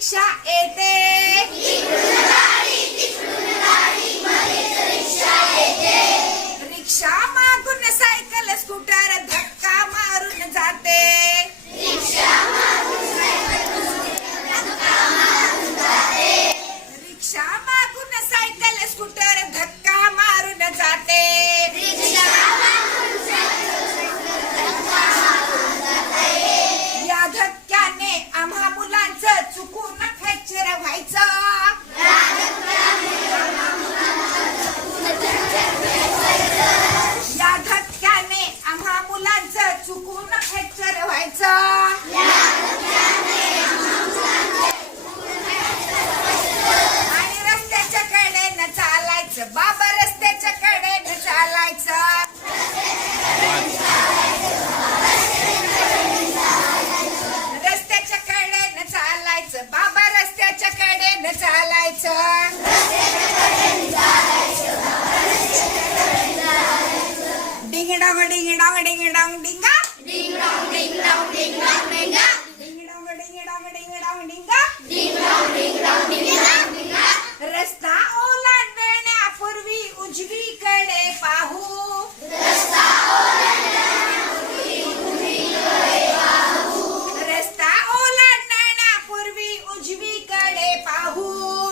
ya este चुकून fracture व्हायचं. आणि रस्त्याच्या कडेनं चालायचं बाबा. रस्ता ओलांडण्यापूर्वी उजवीकडे पाहू. रस्ता रस्ता ओलांडण्यापूर्वी उजवीकडे पाहू.